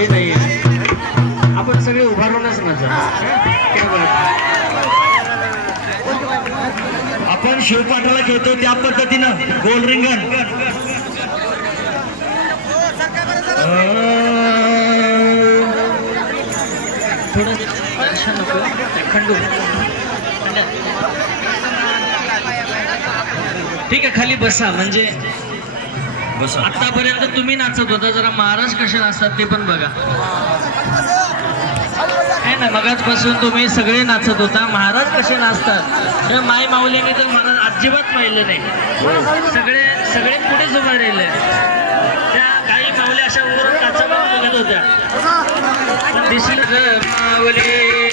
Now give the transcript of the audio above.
सवय नाही. आपण सगळे उभारूनच नाचा. आपण शिवपाठाला खेळतो त्या पद्धतीनं गोल रिंगण. थोडं नको खंडू. ठीक आहे, खाली बसा. म्हणजे आतापर्यंत तुम्ही नाचत होता, जरा महाराज कसे नाचतात ते पण बघा. है ना, मगाचपासून तुम्ही सगळे नाचत होता, महाराज कसे नाचतात. माय माऊलीने तर महाराज अजिबात पाहिले नाही. सगळे पुढेच उभे राहिले. त्या काही माऊली अशा वर नाचायला बघत होत्या. दिसलं माऊली